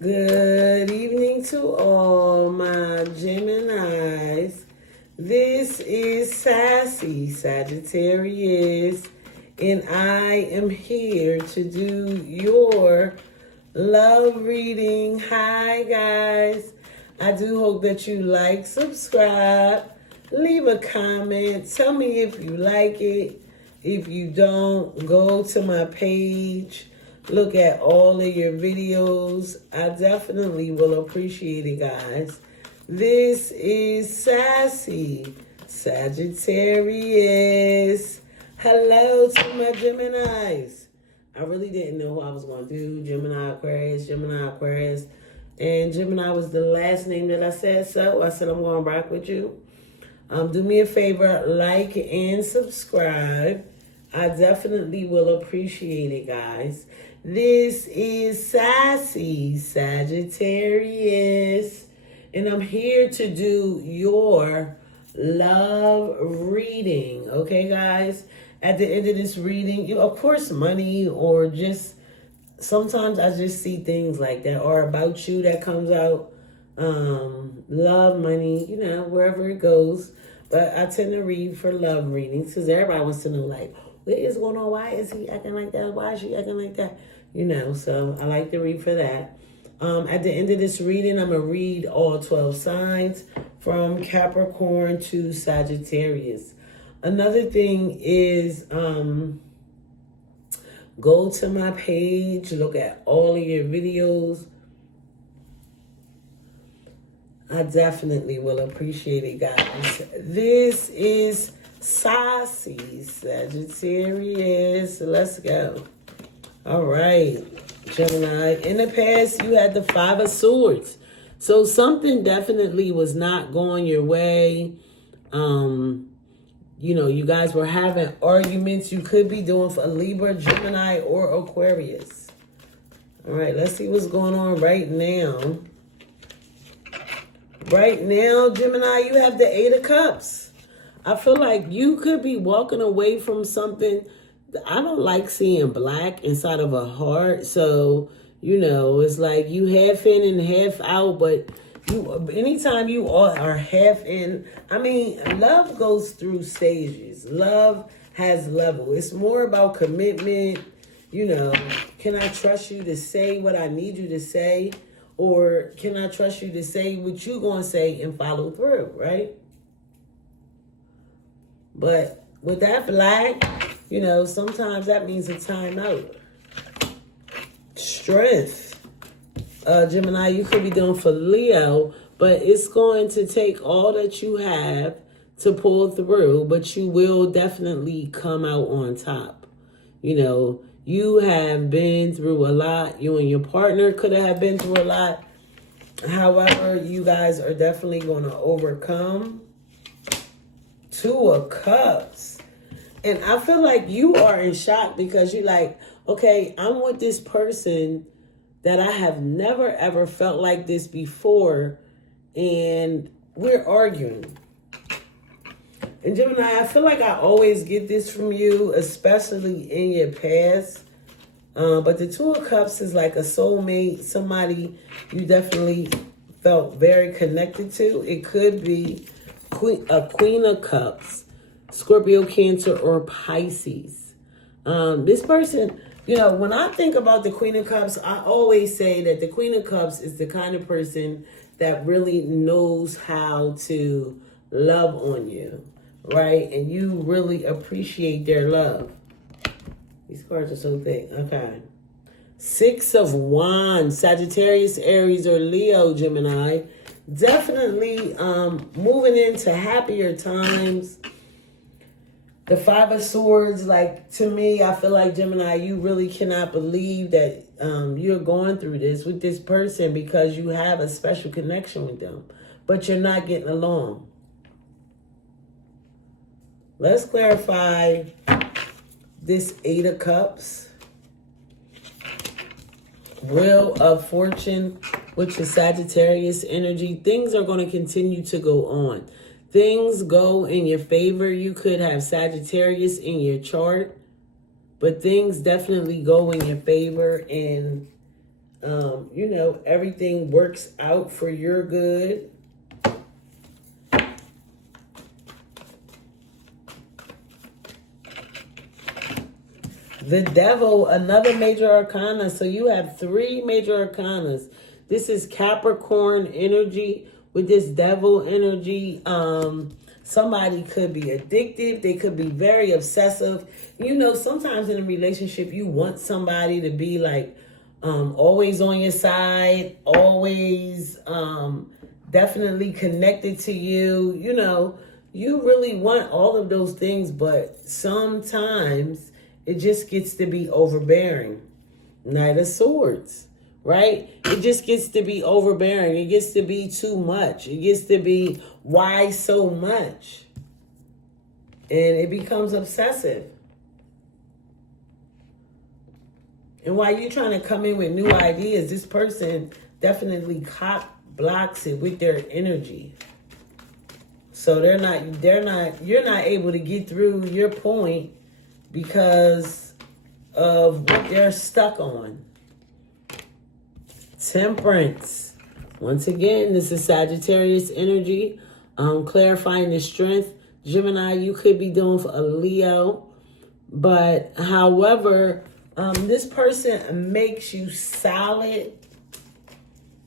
Good evening to all my Geminis. This is Sassy Sagittarius, and I am here to do your love reading. Hi, guys. I do hope that you like, subscribe, leave a comment. Tell me if you like it. If you don't, go to my page. Look at all of your videos. I definitely will appreciate it, guys. This is Sassy Sagittarius. Hello to my Geminis. I really didn't know who I was going to do. Gemini, Aquarius, And Gemini was the last name that I said, so I said I'm going to rock with you. Do me a favor, like and subscribe. I definitely will appreciate it, guys. This is Sassy Sagittarius, and I'm here to do your love reading. Okay, guys? At the end of this reading, of course, money or just sometimes I just see things like that or about you that comes out. Love, money, wherever it goes. But I tend to read for love readings because everybody wants to know, like, what is going on? Why is he acting like that? Why is she acting like that? So I like to read for that. At the end of this reading, I'm going to read all 12 signs from Capricorn to Sagittarius. Another thing is go to my page, look at all of your videos. I definitely will appreciate it, guys. This is Sassy Sagittarius. Let's go. All right, Gemini. In the past, you had the Five of Swords. So something definitely was not going your way. You guys were having arguments. You could be doing for a Libra, Gemini, or Aquarius. All right, let's see what's going on right now. Right now, Gemini, you have the Eight of Cups. I feel like you could be walking away from something. I don't like seeing black inside of a heart. So, it's like you half in and half out. But anytime you are half in, love goes through stages. Love has level. It's more about commitment. Can I trust you to say what I need you to say? Or can I trust you to say what you're going to say and follow through, right? But with that black, sometimes that means a timeout. Strength. Gemini, you could be doing for Leo, but it's going to take all that you have to pull through, but you will definitely come out on top. You have been through a lot. You and your partner could have been through a lot. However, you guys are definitely going to overcome. Two of Cups. And I feel like you are in shock because you're like, okay, I'm with this person that I have never, ever felt like this before. And we're arguing. And Gemini, I feel like I always get this from you, especially in your past. But the Two of Cups is like a soulmate, somebody you definitely felt very connected to. It could be a Queen of Cups, Scorpio, Cancer, or Pisces. This person, when I think about the Queen of Cups, I always say that the Queen of Cups is the kind of person that really knows how to love on you. Right? And you really appreciate their love. These cards are so thick. Okay. Six of Wands, Sagittarius, Aries, or Leo, Gemini. Definitely moving into happier times. The Five of Swords, like, to me, I feel like, Gemini, you really cannot believe that you're going through this with this person because you have a special connection with them. But you're not getting along. Let's clarify this Eight of Cups. Wheel of Fortune, which is Sagittarius energy. Things are going to continue to go on. Things go in your favor. You could have Sagittarius in your chart, but things definitely go in your favor. And You know, everything works out for your good. The Devil, another major arcana. So you have 3 major arcanas. This is Capricorn energy with this Devil energy. Somebody could be addictive. They could be very obsessive. You know, sometimes in a relationship, you want somebody to be like always on your side, always definitely connected to you. You know, you really want all of those things, but sometimes it just gets to be overbearing. Knight of Swords, right? It just gets to be overbearing. It gets to be too much. It gets to be, why so much? And it becomes obsessive. And while you're trying to come in with new ideas, this person definitely blocks it with their energy. So you're not able to get through your point because of what they're stuck on. Temperance. Once again, this is Sagittarius energy. Clarifying the strength. Gemini, you could be doing for a Leo. But however, this person makes you solid.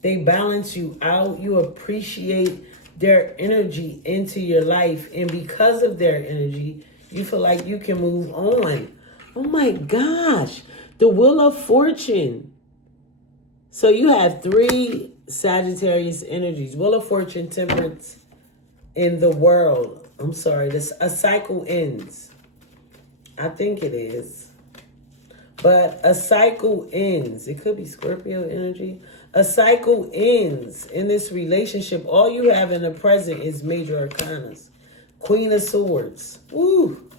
They balance you out. You appreciate their energy into your life. And because of their energy, you feel like you can move on. Oh my gosh. The Wheel of Fortune. So you have 3 Sagittarius energies. Wheel of Fortune, Temperance, in the World. I'm sorry. A cycle ends. I think it is. But a cycle ends. It could be Scorpio energy. A cycle ends in this relationship. All you have in the present is major arcanas. Queen of Swords. Woo.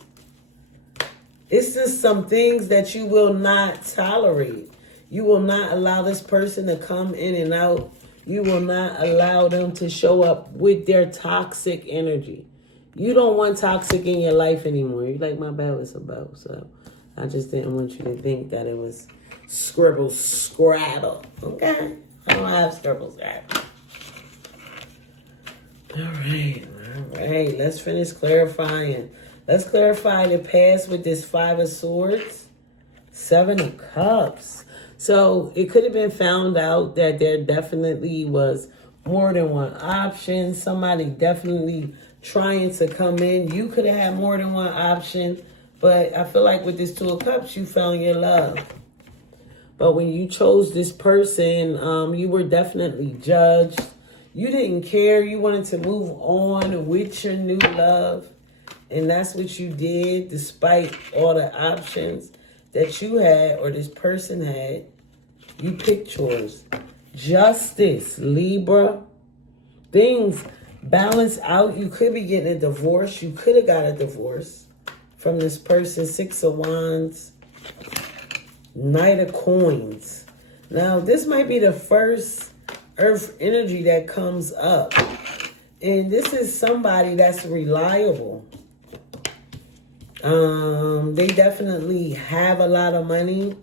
It's just some things that you will not tolerate. You will not allow this person to come in and out. You will not allow them to show up with their toxic energy. You don't want toxic in your life anymore. You're like, my bad was about. So I just didn't want you to think that it was scribble scrabble. Okay? I don't have scribble scrabble. All right. Let's finish clarifying. Let's clarify the past with this 5 of Swords, 7 of Cups. So it could have been found out that there definitely was more than one option. Somebody definitely trying to come in. You could have had more than one option. But I feel like with this 2 of Cups, you found your love. But when you chose this person, you were definitely judged. You didn't care. You wanted to move on with your new love. And that's what you did, despite all the options that you had or this person had. You picked yours. Justice, Libra. Things balance out. You could be getting a divorce. You could have got a divorce from this person. 6 of Wands. Knight of Coins. Now, this might be the first Earth energy that comes up. And this is somebody that's reliable. They definitely have a lot of money.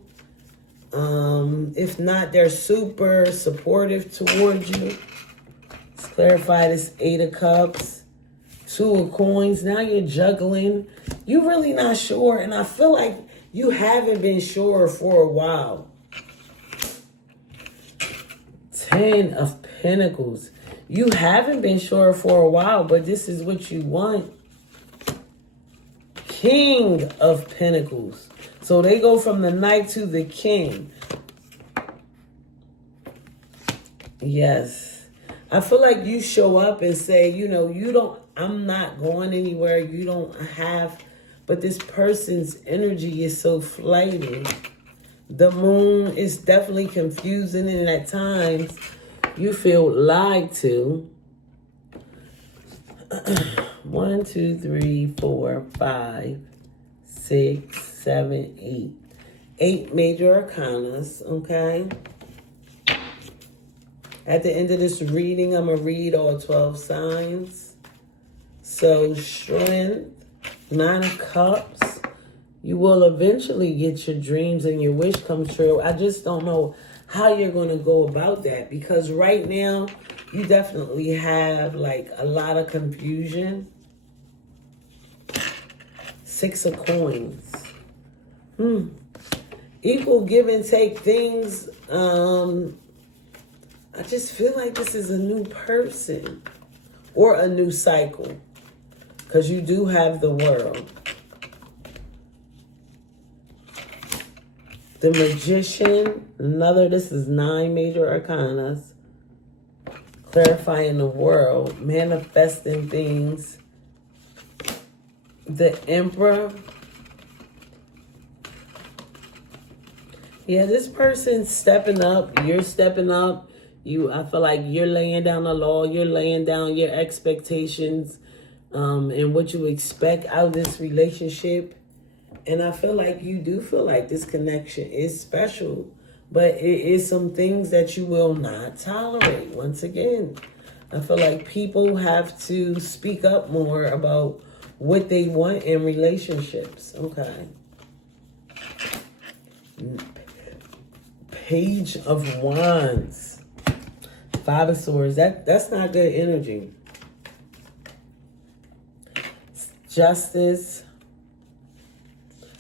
If not, they're super supportive towards you. Let's clarify this 8 of Cups. 2 of Coins. Now you're juggling. You're really not sure. And I feel like you haven't been sure for a while. 10 of Pentacles. You haven't been sure for a while, but this is what you want. King of Pentacles. So they go from the Knight to the King. Yes. I feel like you show up and say, I'm not going anywhere. You don't have, but this person's energy is so flighty. The Moon is definitely confusing, and at times you feel lied to. 1, 2, 3, 4, 5, 6, 7, 8. 8 major arcanas, okay? At the end of this reading, I'm going to read all 12 signs. So, Strength, 9 of Cups. You will eventually get your dreams and your wish come true. I just don't know how you're going to go about that. Because right now, you definitely have like a lot of confusion. 6 of coins. Equal give and take things. I just feel like this is a new person or a new cycle. Because you do have the World. The Magician. This is 9 major arcanas. Clarifying the world. Manifesting things. The Emperor. Yeah, this person's stepping up. You're stepping up. I feel like you're laying down the law. You're laying down your expectations and what you expect out of this relationship. And I feel like you do feel like this connection is special. But it is some things that you will not tolerate. Once again, I feel like people have to speak up more about what they want in relationships. Okay. Page of Wands. 5 of Swords. That's not good energy. Justice.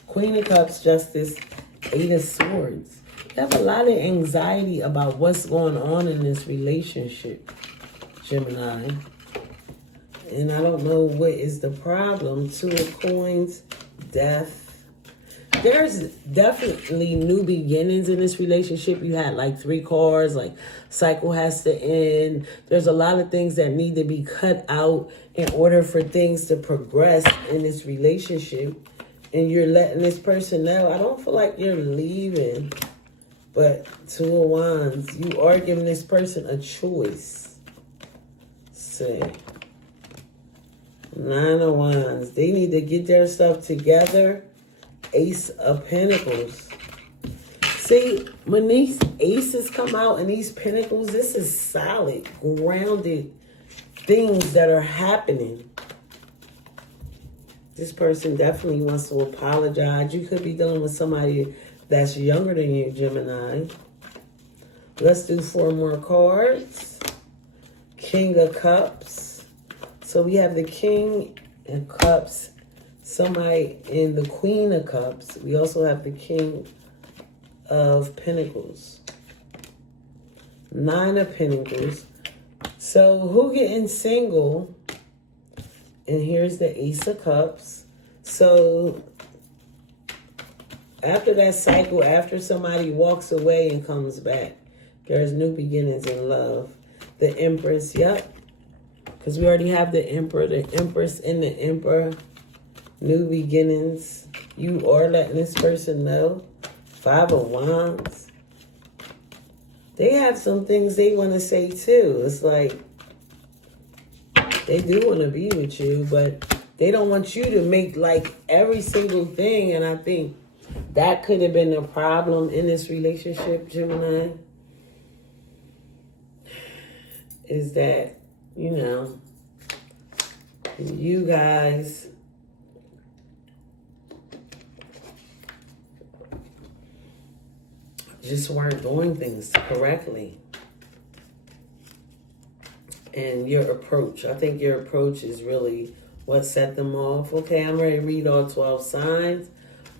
Queen of Cups, Justice. 8 of Swords. You have a lot of anxiety about what's going on in this relationship, Gemini. And I don't know what is the problem. 2 of Coins, Death. There's definitely new beginnings in this relationship. You had like 3 cards, like cycle has to end. There's a lot of things that need to be cut out in order for things to progress in this relationship. And you're letting this person know. I don't feel like you're leaving. But 2 of Wands, you are giving this person a choice. See. 9 of Wands. They need to get their stuff together. Ace of Pentacles. See, when these aces come out and these pentacles, this is solid, grounded things that are happening. This person definitely wants to apologize. You could be dealing with somebody that's younger than you, Gemini. Let's do 4 more cards. King of Cups. So we have the King of Cups, somebody in the Queen of Cups. We also have the King of Pentacles. 9 of Pentacles. So who getting single? And here's the Ace of Cups. So after that cycle, after somebody walks away and comes back, there's new beginnings in love. The Empress, yep. Because we already have the Emperor, the Empress, and the Emperor. New beginnings. You are letting this person know. 5 of Wands. They have some things they want to say too. It's like they do want to be with you, but they don't want you to make like every single thing. And I think that could have been a problem in this relationship, Gemini. Is that, you know, you guys just weren't doing things correctly. And your approach, I think your approach is really what set them off. Okay, I'm ready to read all 12 signs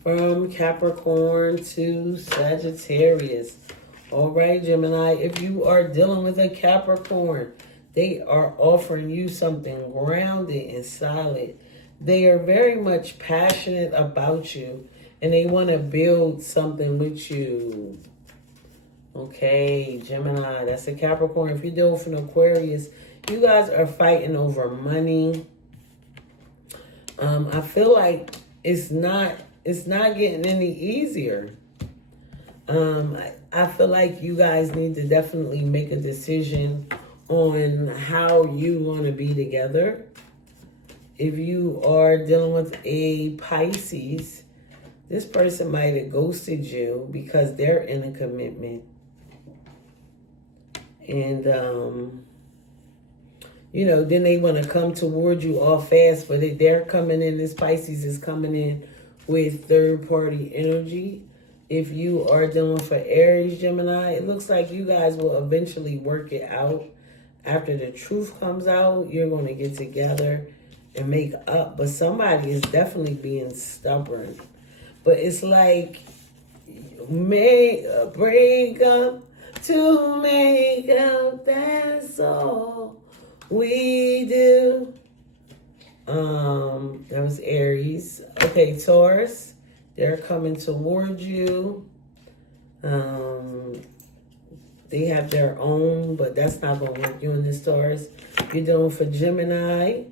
from Capricorn to Sagittarius. All right, Gemini, if you are dealing with a Capricorn, they are offering you something grounded and solid. They are very much passionate about you, and they want to build something with you. Okay, Gemini, that's a Capricorn. If you're dealing with an Aquarius, you guys are fighting over money. I feel like it's not getting any easier. I feel like you guys need to definitely make a decision on how you want to be together. If you are dealing with a Pisces, this person might have ghosted you because they're in a commitment. And, you know, then they want to come toward you all fast, but they're coming in, this Pisces is coming in with third-party energy. If you are dealing for Aries, Gemini, it looks like you guys will eventually work it out. After the truth comes out, you're going to get together and make up. But somebody is definitely being stubborn. But it's like, break up to make up, that's all we do. That was Aries. Okay, Taurus, they're coming towards you. They have their own, but that's not going to work. You and this Taurus. You're doing for Gemini.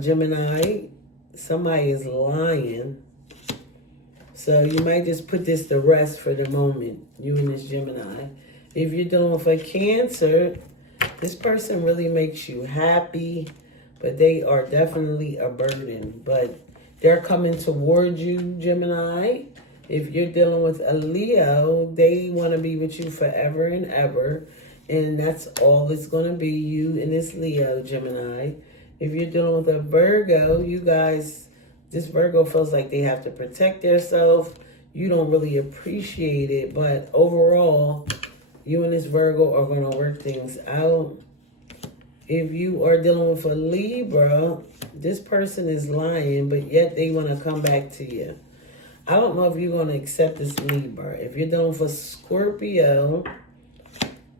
Gemini, somebody is lying. So you might just put this to rest for the moment, you and this Gemini. If you're dealing for Cancer, this person really makes you happy, but they are definitely a burden. But they're coming towards you, Gemini. If you're dealing with a Leo, they want to be with you forever and ever. And that's all it's going to be, you and this Leo, Gemini. If you're dealing with a Virgo, you guys, this Virgo feels like they have to protect themselves. You don't really appreciate it. But overall, you and this Virgo are going to work things out. If you are dealing with a Libra, this person is lying, but yet they want to come back to you. I don't know if you're going to accept this Libra. If you're dealing for Scorpio,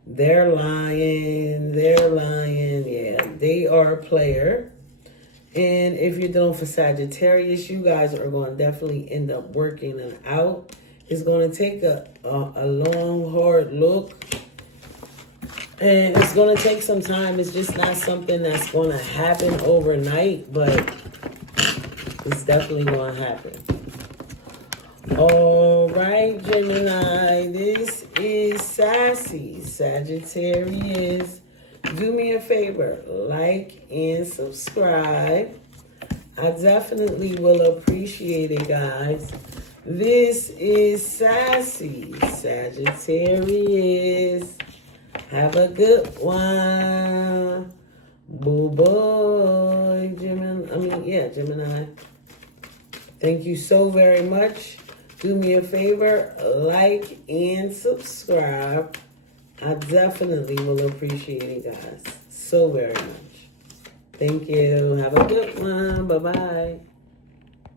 they're lying. Yeah, they are a player. And if you're dealing for Sagittarius, you guys are going to definitely end up working it out. It's going to take a long, hard look. And it's going to take some time. It's just not something that's going to happen overnight, but it's definitely going to happen. All right, Gemini, this is Sassy Sagittarius. Do me a favor, like and subscribe. I definitely will appreciate it, guys. This is Sassy Sagittarius. Have a good one. Boo boy, Gemini. Thank you so very much. Do me a favor, like and subscribe. I definitely will appreciate it, guys, so very much. Thank you. Have a good one. Bye-bye.